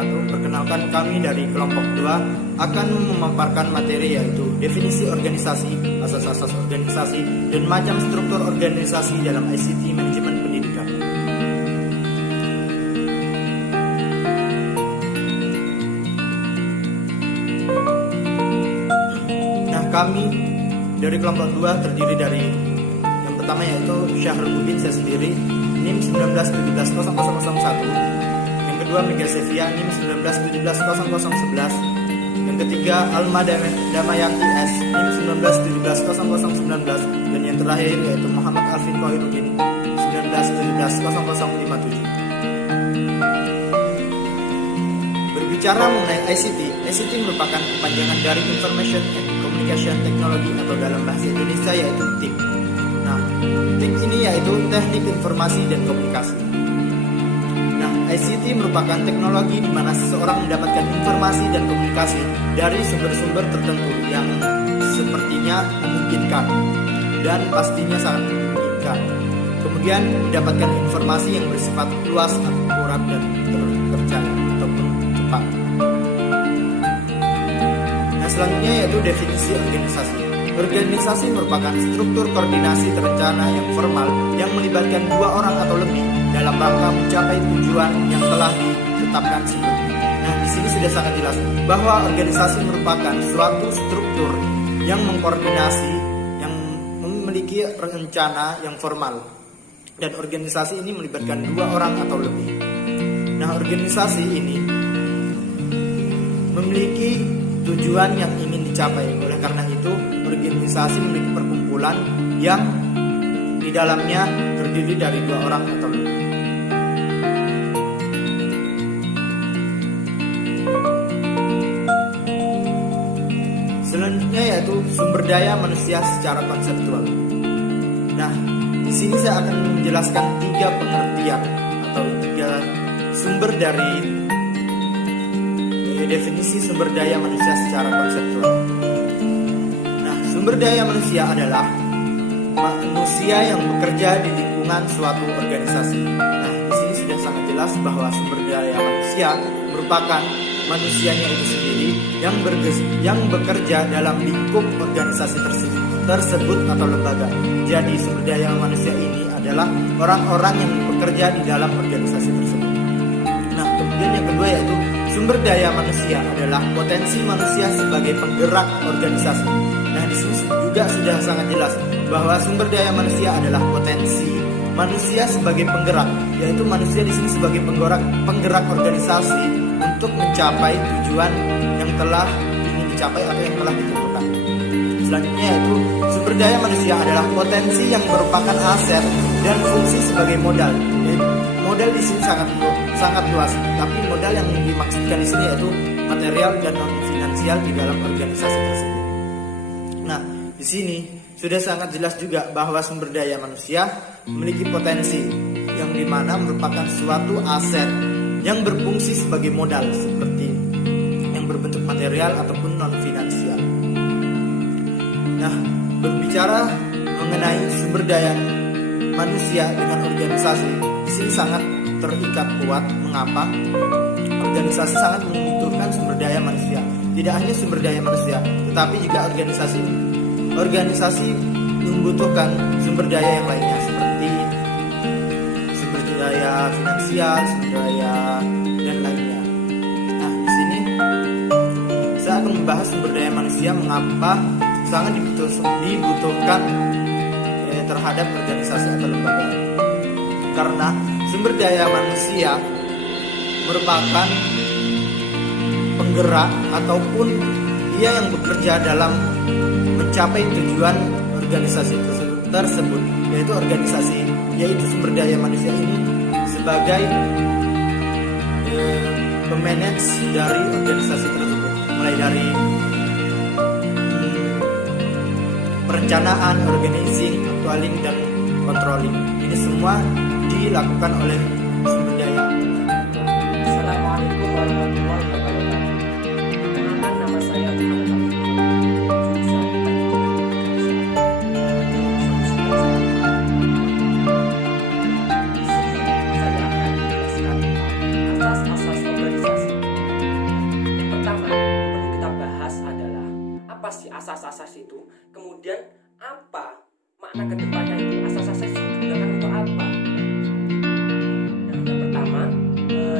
wabarakatuh. Perkenalkan, kami dari kelompok 2 akan memaparkan materi yaitu definisi organisasi, asas-asas organisasi, dan macam struktur organisasi dalam ICT manajemen pendidikan. Nah, kami dari kelompok 2 terdiri dari yang pertama yaitu Syahrul Mubin, saya sendiri, NIM 19170001. Yang kedua Miguel Sevilla, NIM 19170011. Yang ketiga Alma Damayanti S, NIM 19170019. Dan yang terakhir yaitu Muhammad Alvin Koirudin, 19170057. Berbicara mengenai ICT merupakan kepanjangan dari Information and Communication Technology atau dalam bahasa Indonesia yaitu TIC. Nah, TIC ini yaitu Teknik Informasi dan Komunikasi. Nah, ICT merupakan teknologi di mana seseorang mendapatkan informasi dan komunikasi dari sumber-sumber tertentu yang sepertinya memungkinkan dan pastinya sangat memungkinkan. Kemudian mendapatkan informasi yang bersifat luas, akurat, dan terpercaya ataupun cepat. Nah, selanjutnya yaitu definisi organisasi. Organisasi merupakan struktur koordinasi terencana yang formal yang melibatkan 2 orang atau lebih dalam rangka mencapai tujuan yang telah ditetapkan sebelumnya. Nah, di sini sudah sangat jelas bahwa organisasi merupakan suatu struktur yang mengkoordinasi, yang memiliki rencana yang formal. Dan organisasi ini melibatkan 2 orang atau lebih. Nah, organisasi ini memiliki tujuan yang ingin dicapai. Oleh karena itu, organisasi memiliki perkumpulan yang di dalamnya terdiri dari 2 orang atau lebih. Selanjutnya yaitu sumber daya manusia secara konseptual. Nah, di sini saya akan menjelaskan 3 pengertian atau 3 sumber dari definisi sumber daya manusia secara konseptual. Nah, sumber daya manusia adalah manusia yang bekerja di lingkungan suatu organisasi. Nah, di sini sudah sangat jelas bahwa sumber daya manusia merupakan manusianya itu sendiri yang bekerja dalam lingkup organisasi tersebut atau lembaga. Jadi sumber daya manusia ini adalah orang-orang yang bekerja di dalam organisasi tersebut. Nah, kemudian yang kedua yaitu sumber daya manusia adalah potensi manusia sebagai penggerak organisasi. Nah, di sini juga sudah sangat jelas bahwa sumber daya manusia adalah potensi manusia sebagai penggerak, yaitu manusia di sini sebagai penggerak organisasi untuk mencapai tujuan yang telah ingin dicapai atau yang telah ditentukan. Selanjutnya yaitu sumber daya manusia adalah potensi yang merupakan aset dan fungsi sebagai modal. Modal di sini sangat luas, tapi modal yang dimaksudkan di sini yaitu material dan non finansial di dalam organisasi tersebut. Nah, di sini sudah sangat jelas juga bahwa sumber daya manusia memiliki potensi yang dimana merupakan suatu aset yang berfungsi sebagai modal seperti yang berbentuk material ataupun non finansial. Nah, berbicara mengenai sumber daya manusia dengan organisasi, di sini sangat terikat kuat. Mengapa? Organisasi sangat membutuhkan sumber daya manusia. Tidak hanya sumber daya manusia, tetapi juga organisasi membutuhkan sumber daya yang lainnya seperti sumber daya finansial, sumber daya dan lainnya. Nah, di sini saya akan membahas sumber daya manusia mengapa sangat dibutuhkan terhadap organisasi atau lembaga. Karena sumber daya manusia merupakan penggerak ataupun dia yang bekerja dalam mencapai tujuan organisasi tersebut, yaitu sumber daya manusia ini sebagai pemanage dari organisasi tersebut, mulai dari perencanaan, organizing, actualing, dan controlling. Ini semua dilakukan oleh sumber daya. Assalamualaikum warahmatullahi wabarakatuh. Perkenalkan, nama saya Muhammad Alvin. Di sini saya akan menjelaskan tentang asas-asas organisasi. organisasi itu, kemudian apa makna kedepannya itu, asas-asas itu digunakan untuk apa. Nah, yang pertama,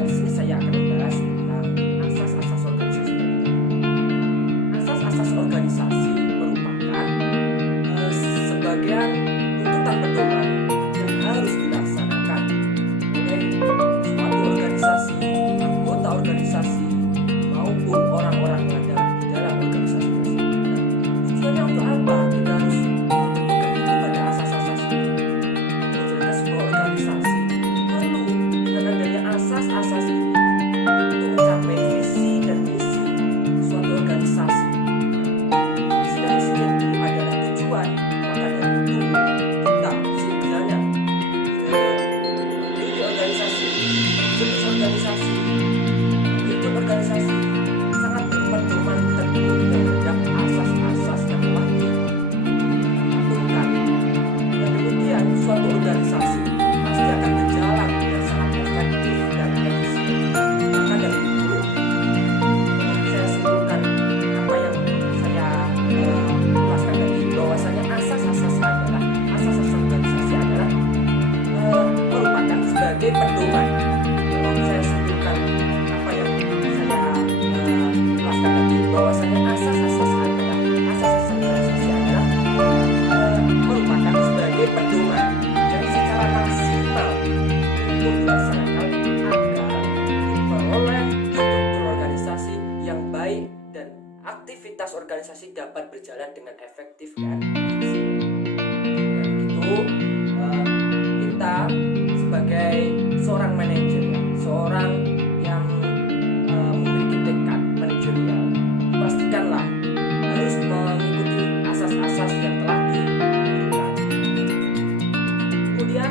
di sini saya akan membahas tentang asas-asas organisasi. Asas-asas organisasi merupakan sebagian tuntutan pedoman yang harus dilaksanakan oleh suatu organisasi, anggota organisasi, maupun orang-orang yang ada di dalam organisasi tersebut. Tujuannya untuk apa kita harus berpegang pada asas-asas ini? Menjaga sebuah organisasi perlu dengan adanya asas-asas ini untuk mencapai visi dan misi suatu organisasi. Visi dan misi itu adalah tujuan, maka dari itu kita sebenarnya memiliki organisasi, jenis organisasi, ikut organisasi sangat berpedoman teguh terhadap asas-asas yang telah diaturkan. Dan kemudian suatu organisasi pasti akan berjalan dengan sangat efektif dan efisien. Maka dari itu saya simpulkan apa yang saya jelaskan tadi, bahwasanya asas-asas organisasi adalah merupakan sebagai pedoman. Kalau saya simpulkan apa yang saya jelaskan tadi, bahwasanya asas-asas organisasi adalah merupakan sebagai pedoman yang secara maksimal untuk dilaksanakan agar diperoleh struktur organisasi yang baik dan aktivitas organisasi dapat berjalan dengan efektif dan efisien. Nah, begitu kita sebagai seorang manajer, seorang yang memiliki tekad manajerial, pastikanlah harus mengikuti asas-asas yang telah ditentukan. Kemudian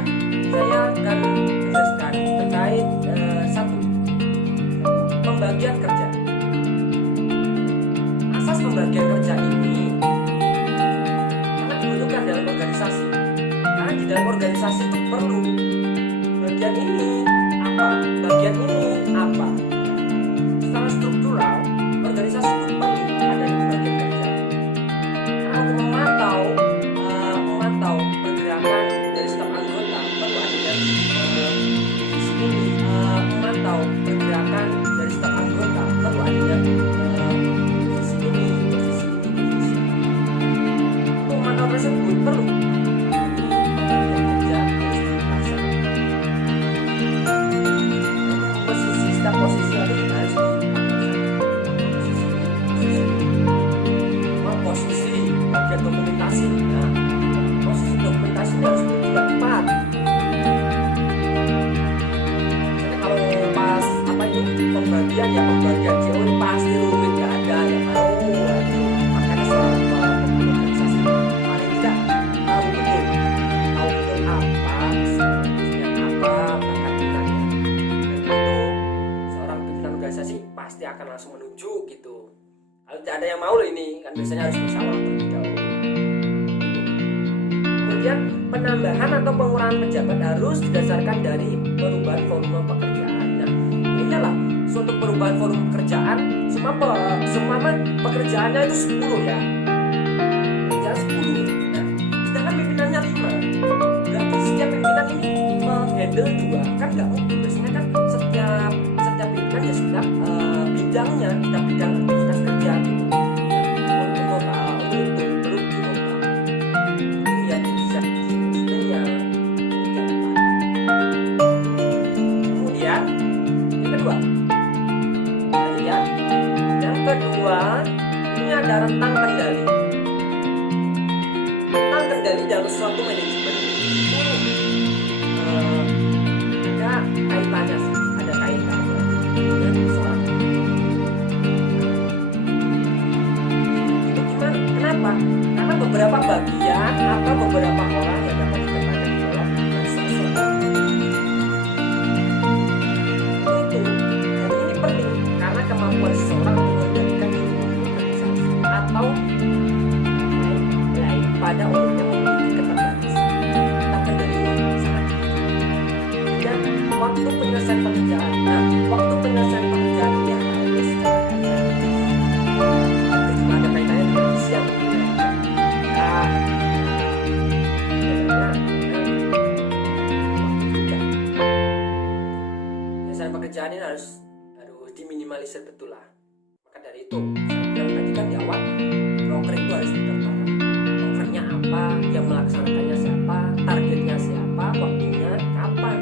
saya akan menjelaskan terkait satu, pembagian kerja. Asas pembagian kerja ini sangat dibutuhkan dalam organisasi, karena di dalam organisasi itu perlu bagian ini apa, bagian ini apa. Secara struktural, organisasi itu perlu ada pembagian kerja. Karena untuk memantau pergerakan dari staf anggota perlu adanya divisi ini, memantau pergerakan dari staf anggota perlu adanya divisi ini, divisi ini, divisi ini. Untuk memantau tersebut perlu pembagian kerja harus dilaksanakan. Setiap posisi harus posisi bagian dokumentasi. Nah, posisi dokumentasi harus juga tepat. Jadi kalau pas pembagian CO ini pasti rumit, nggak ada yang mau. Makanya selalu organisasi paling tidak tahu betul apa bakat minatnya. Organisasi pasti akan langsung menuju gitu. Kalau tidak ada yang mau loh ini, kan biasanya harus musyawarah terlebih dahulu. Kemudian penambahan atau pengurangan pejabat harus didasarkan dari perubahan volume pekerjaan. Nah, inilah suatu perubahan volume pekerjaan. Semua pekerjaannya itu 10 ya. Pekerjaan 10. Nah, sedangkan pimpinannya 5. Berarti setiap pimpinan ini menghandle 2. Kan nggak mungkin. Biasanya kan setiap pimpinan ya setiap bidangnya, setiap bidang aktivitas kerja gitu. Untuk perlu diubah. Ya bisa sebenarnya. Kemudian yang kedua, ini ada rentang kendali. Rentang kendali dalam suatu manajemen itu ada penyelesaian pekerjaan ini harus diminimalisir betul lah. Maka dari itu saya bilang tadi kan di awal, broker itu harus tertera brokernya apa, yang melaksanakannya siapa, targetnya siapa, waktunya kapan.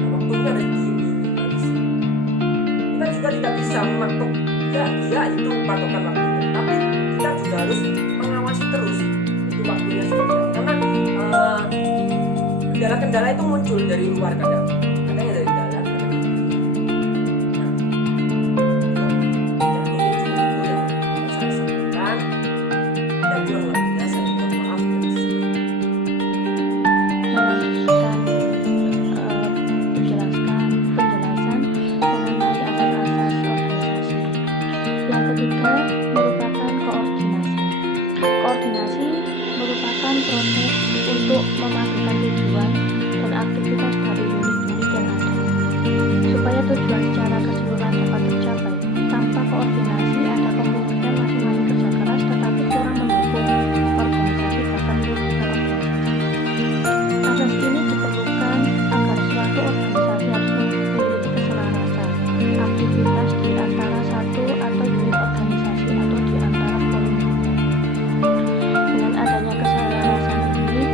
Nah, waktunya harus diminimalisir. Kita juga tidak bisa mematok ya itu patokan waktunya, tapi kita juga harus mengawasi terus untuk waktunya seperti apa. Karena kendala-kendala itu muncul dari luar kadang dari dalam. Koordinasi merupakan proses untuk memadukan tujuan dan aktivitas dari unit-unit yang ada, supaya tujuan secara keseluruhan dapat tercapai. Tanpa koordinasi, ada kemungkinan masing-masing kerja keras tetapi kurang mendukung organisasi bahkan merugikan organisasi. Asas ini diperlukan agar suatu organisasi harus memiliki keselarasan aktivitas di antara satu atau unit organisasi atau di antara volume. Dengan adanya keselarasan ini,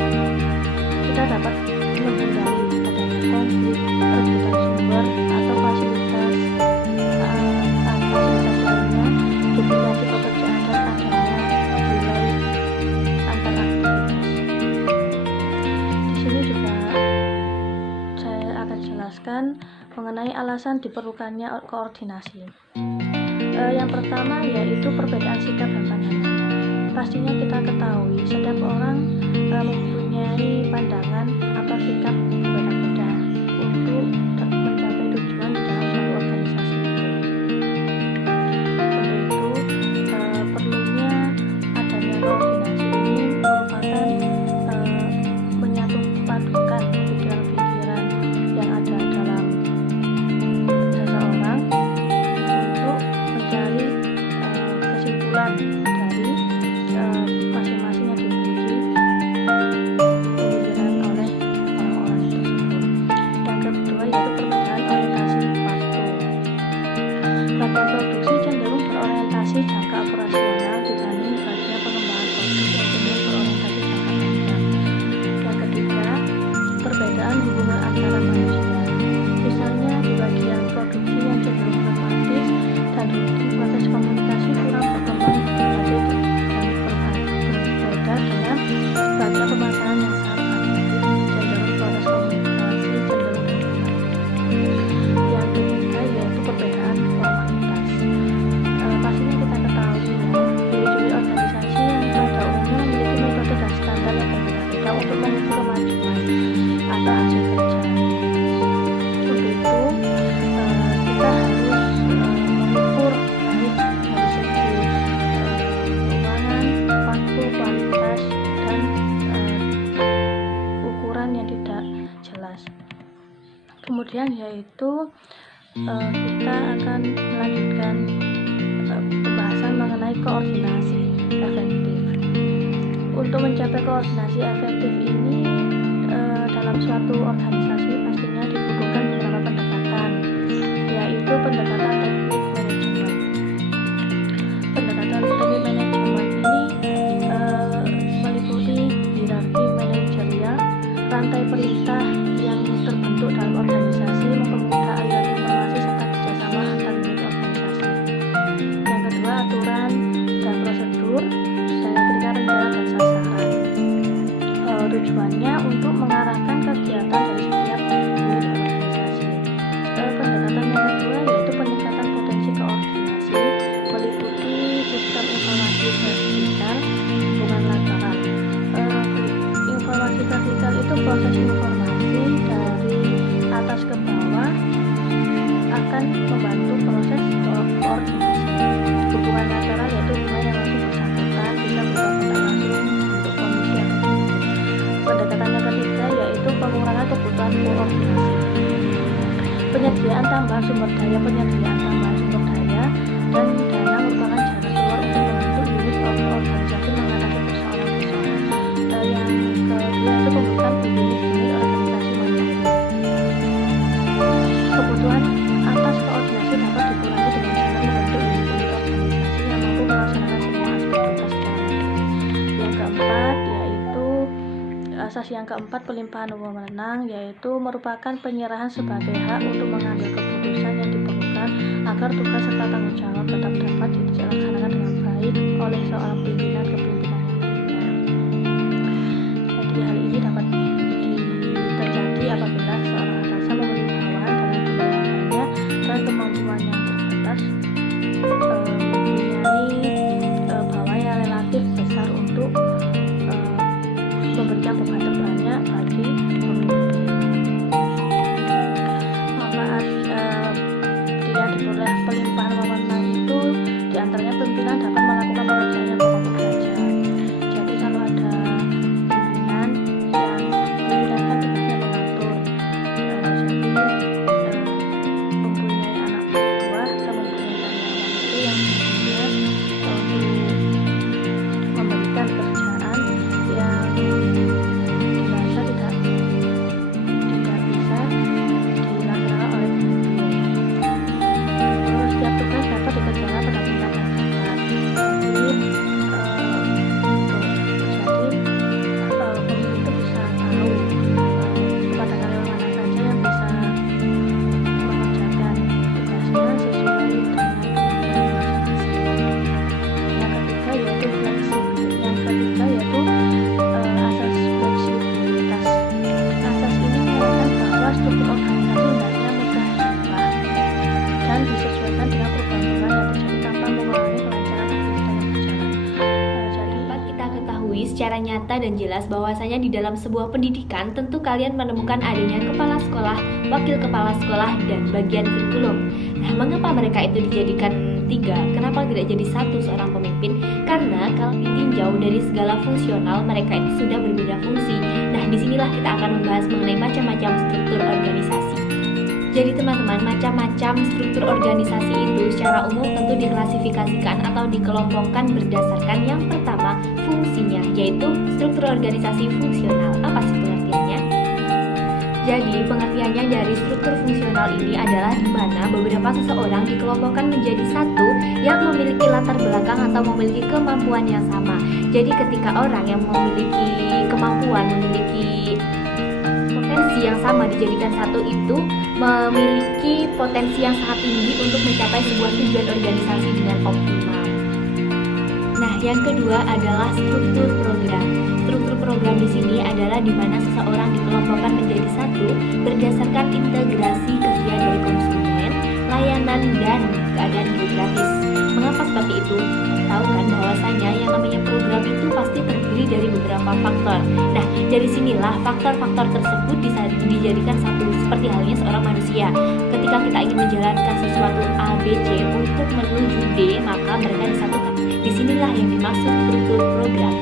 kita dapat menghindari adanya konflik, rebutan sumber atau fasilitas lainnya, duplikasi pekerjaan dan adanya delay antar aktivitas. Di sini juga saya akan jelaskan mengenai alasan diperlukannya koordinasi. Yang pertama yaitu perbedaan sikap dan pandangan. Pastinya kita ketahui setiap orang mempunyai pandangan atau sikap berbeda-beda untuk mencapai tujuan di dalam suatu organisasi itu. Untuk itu perlunya adanya koordinasi ini merupakan menyatu padukan pikiran-pikiran yang ada dalam seseorang untuk mencari kesimpulan dari masing-masing yang dimiliki pemikiran oleh orang-orang tersebut. Yang kedua yaitu perbedaan orientasi waktu. Bagian produksi cenderung berorientasi jangka operasional dibanding bagian pengembangan produk yang cenderung berorientasi jangka panjang. Yang ketiga, perbedaan hubungan antara manusia. Misalnya di bagian produksi yang cenderung pragmatis dan rutin, proses komunikasi kurang berkembang dengan bagian pemasaran yang sangat pragmatis, cenderung proses komunikasi cenderung berkembang. Yang ketiga yaitu perbedaan formalitas. Pastinya kita ketahui ya, ciri-ciri organisasi yang pada umumnya memiliki metode dan standar yang berbeda-beda untuk mengukur kemajuan atau hasil kerja. Untuk itu kita harus mengukur baik dari segi keuangan, waktu, kualitas, dan ukuran yang tidak jelas. Kemudian yaitu kita akan melanjutkan pembahasan mengenai koordinasi efektif. Untuk mencapai koordinasi efektif ini dalam suatu organisasi pastinya dibutuhkan beberapa pendekatan, yaitu pendekatan teknik manajemen. Pendekatan teknik manajemen ini meliputi hierarki manajerial, rantai perintah yang terbentuk dalam organisasi, mempermudah aliran informasi serta kerjasama antar unit organisasi. Yang kedua, aturan dan prosedur, dan yang ketiga rencana dan sasaran. Tujuannya untuk mengarahkan kegiatan dari setiap unit organisasi. Pendekatan yang kedua yaitu peningkatan potensi koordinasi, meliputi sistem informasi vertikal, hubungan lateral. Informasi vertikal itu proses informasi dari atas ke bawah akan membantu proses koordinasi. Hubungan lateral yaitu hubungan yang langsung bersangkutan, bisa bersangkutan langsung untuk komisi atau divisi. Pendekatan yang ketiga yaitu pengurangan kebutuhan koordinasi. Penyediaan tambahan sumber daya, dan dana merupakan jalan keluar untuk membentuk unit organisasi mengatasi persoalan-persoalan. Yang kedua itu pembentukan unit organisasi mandiri. Kebutuhan keempat, pelimpahan wewenang, yaitu merupakan penyerahan sebagai hak untuk mengambil keputusan yang diperlukan agar tugas serta tanggung jawab tetap dapat dilaksanakan dengan baik oleh seorang pimpinan kepemimpinan yang benar. Jadi hal ini dapat terjadi apabila seorang atasan memberi bawahan dalam jumlah yang banyak dan kemampuan yang terbatas, mempunyai bawahan yang relatif besar untuk memberikan beban terbanyak bagi pemimpin. Manfaat dia diperoleh pelimpahan wewenang itu diantaranya pimpinan dapat melakukan pekerjaan yang pokok belajar. Jadi kalau ada pimpinan yang menggunakan tugasnya mengatur, jadi mempunyai anak buah atau mempunyai karyawan itu yang biasanya untuk memberikan pekerjaan yang dirasa tidak bisa dilaksanakan oleh pemimpin. Terus setiap tugas dapat dikerjakan pada tingkat yang sama. Jadi pemimpin itu bisa tahu kepada karyawan mana saja yang bisa mengerjakan tugasnya sesuai dengan kemampuan masing-masing. Yang ketiga yaitu asas fleksibilitas. Asas ini menyatakan bahwa struktur organisasi hendaknya mudah diubah dan disesuaikan dengan perubahan-perubahan yang terjadi tanpa mengurangi kelancaran aktivitas yang berjalan. Jadi Dapat kita ketahui secara nyata dan jelas bahwasanya di dalam sebuah pendidikan tentu kalian menemukan adanya kepala sekolah, wakil kepala sekolah, dan bagian kurikulum. Nah, mengapa mereka itu dijadikan 3? Kenapa tidak jadi 1 seorang pemimpin? Karena kalau ditinjau dari segala fungsional, mereka itu sudah berbeda fungsi. Nah, disinilah kita akan membahas mengenai macam-macam struktur organisasi. Jadi teman-teman, macam-macam struktur organisasi itu secara umum tentu diklasifikasikan atau dikelompokkan berdasarkan yang pertama fungsinya, yaitu struktur organisasi fungsional. Apa sih pengertiannya? Jadi pengertiannya dari struktur fungsional ini adalah di mana beberapa seseorang dikelompokkan menjadi satu yang memiliki latar belakang atau memiliki kemampuan yang sama. Jadi ketika orang yang memiliki kemampuan, memiliki potensi yang sama dijadikan satu itu memiliki potensi yang sangat tinggi untuk mencapai sebuah tujuan organisasi dengan optimal. Nah, yang kedua adalah struktur program. Struktur program di sini adalah di mana seseorang dikelompokkan menjadi satu berdasarkan integrasi kerja dari konsumen, layanan, dan keadaan geografis. Mengapa seperti itu? Tahu kan bahwasanya yang namanya program itu pasti terdiri dari beberapa faktor. Nah, dari sinilah faktor-faktor tersebut bisa dijadikan satu, seperti halnya seorang manusia. Ketika kita ingin menjalankan sesuatu A, B, C untuk menuju D, maka mereka disatukan. Disinilah yang dimaksud struktur program.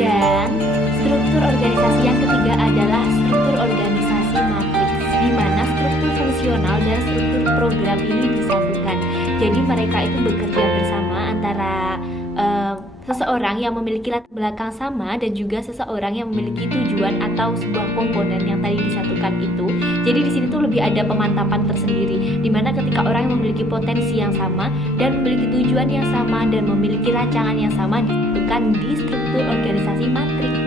Dan struktur organisasi yang ketiga adalah struktur organisasi matriks, di mana struktur fungsional dan struktur program ini disatukan. Jadi mereka itu bekerja bersama antara seseorang yang memiliki latar belakang sama dan juga seseorang yang memiliki tujuan atau sebuah komponen yang tadi disatukan itu. Jadi di sini tuh lebih ada pemantapan tersendiri, di mana ketika orang yang memiliki potensi yang sama dan memiliki tujuan yang sama dan memiliki rancangan yang sama disatukan di struktur organisasi matriks.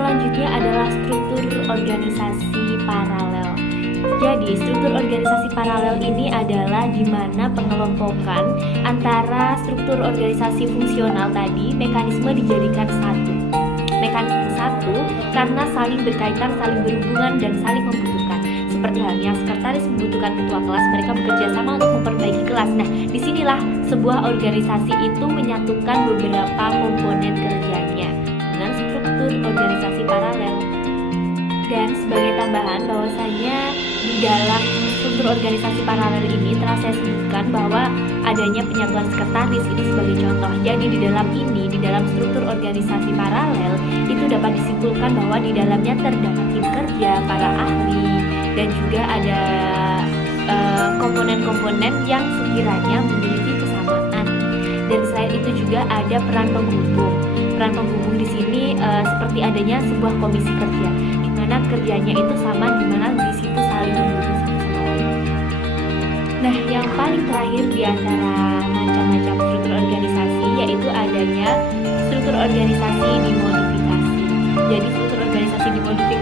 Selanjutnya adalah struktur organisasi paralel. Jadi struktur organisasi paralel ini adalah di mana pengelompokan antara struktur organisasi fungsional tadi, mekanisme dijadikan satu. Mekanisme satu karena saling berkaitan, saling berhubungan, dan saling membutuhkan. Seperti halnya sekretaris membutuhkan ketua kelas, mereka bekerja sama untuk memperbaiki kelas. Nah, disinilah sebuah organisasi itu menyatukan beberapa komponen kerjanya dengan struktur organisasi paralel. Dan sebagai tambahan bahwasanya di dalam struktur organisasi paralel ini telah saya sebutkan bahwa adanya penyatuan sekretaris itu sebagai contoh. Jadi di dalam struktur organisasi paralel itu dapat disimpulkan bahwa di dalamnya terdapat tim kerja, para ahli, dan juga ada komponen-komponen yang sekiranya memiliki kesamaan. Dan selain itu juga ada peran penghubung. Peran penghubung di sini seperti adanya sebuah komisi kerja, di mana kerjanya itu sama, di mana di situ saling mendukung satu sama lain. Nah, yang paling terakhir di antara macam-macam struktur organisasi yaitu adanya struktur organisasi dimodifikasi. Jadi struktur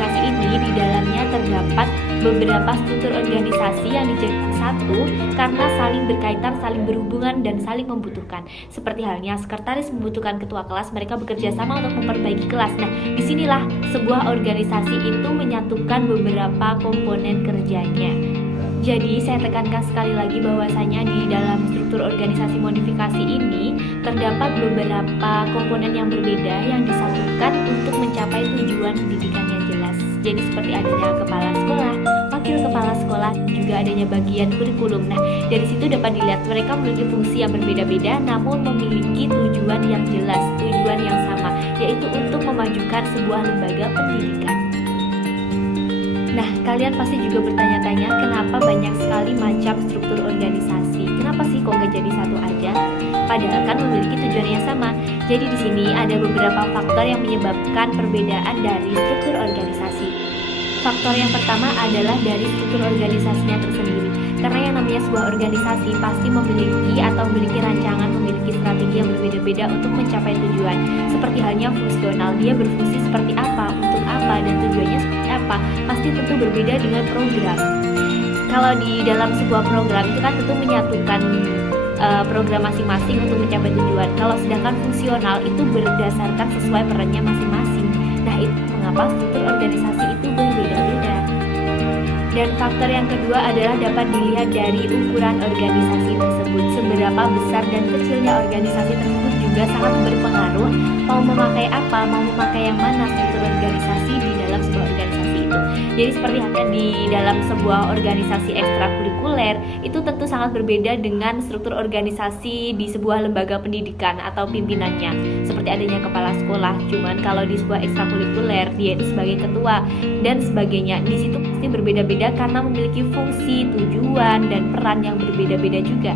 modifikasi ini di dalamnya terdapat beberapa struktur organisasi yang dijadikan satu karena saling berkaitan, saling berhubungan, dan saling membutuhkan. Seperti halnya sekretaris membutuhkan ketua kelas, mereka bekerja sama untuk memperbaiki kelas. Nah, disinilah sebuah organisasi itu menyatukan beberapa komponen kerjanya. Jadi saya tekankan sekali lagi bahwasanya di dalam struktur organisasi modifikasi ini terdapat beberapa komponen yang berbeda yang disatukan untuk mencapai tujuan pendidikan yang jelas. Jadi seperti adanya kepala sekolah, wakil kepala sekolah, juga adanya bagian kurikulum. Nah, dari situ dapat dilihat mereka memiliki fungsi yang berbeda-beda namun memiliki tujuan yang jelas, tujuan yang sama, yaitu untuk memajukan sebuah lembaga pendidikan. Nah, kalian pasti juga bertanya-tanya kenapa banyak sekali macam struktur organisasi. Kenapa sih kok gak jadi satu aja? Padahal kan memiliki tujuan yang sama. Jadi di sini ada beberapa faktor yang menyebabkan perbedaan dari struktur organisasi. Faktor yang pertama adalah dari struktur organisasinya tersendiri. Karena yang namanya sebuah organisasi pasti memiliki atau memiliki rancangan, memiliki strategi yang berbeda-beda untuk mencapai tujuan. Seperti halnya fungsional, dia berfungsi seperti apa, untuk apa, dan tujuannya seperti apa, pasti tentu berbeda dengan program. Kalau di dalam sebuah program itu kan tentu menyatukan program masing-masing untuk mencapai tujuan. Kalau sedangkan fungsional itu berdasarkan sesuai perannya masing-masing. Nah, itu mengapa struktur organisasi itu berbeda-beda. Dan faktor yang kedua adalah dapat dilihat dari ukuran organisasi tersebut. Seberapa besar dan kecilnya organisasi tersebut juga sangat berpengaruh mau memakai apa, mau memakai yang mana struktur organisasi di dalam sebuah organisasi itu. Jadi seperti halnya di dalam sebuah organisasi ekstrakurikuler itu tentu sangat berbeda dengan struktur organisasi di sebuah lembaga pendidikan atau pimpinannya. Seperti adanya kepala sekolah, cuman kalau di sebuah ekstrakurikuler dia itu sebagai ketua dan sebagainya. Di situ pasti berbeda-beda karena memiliki fungsi, tujuan, dan peran yang berbeda-beda juga.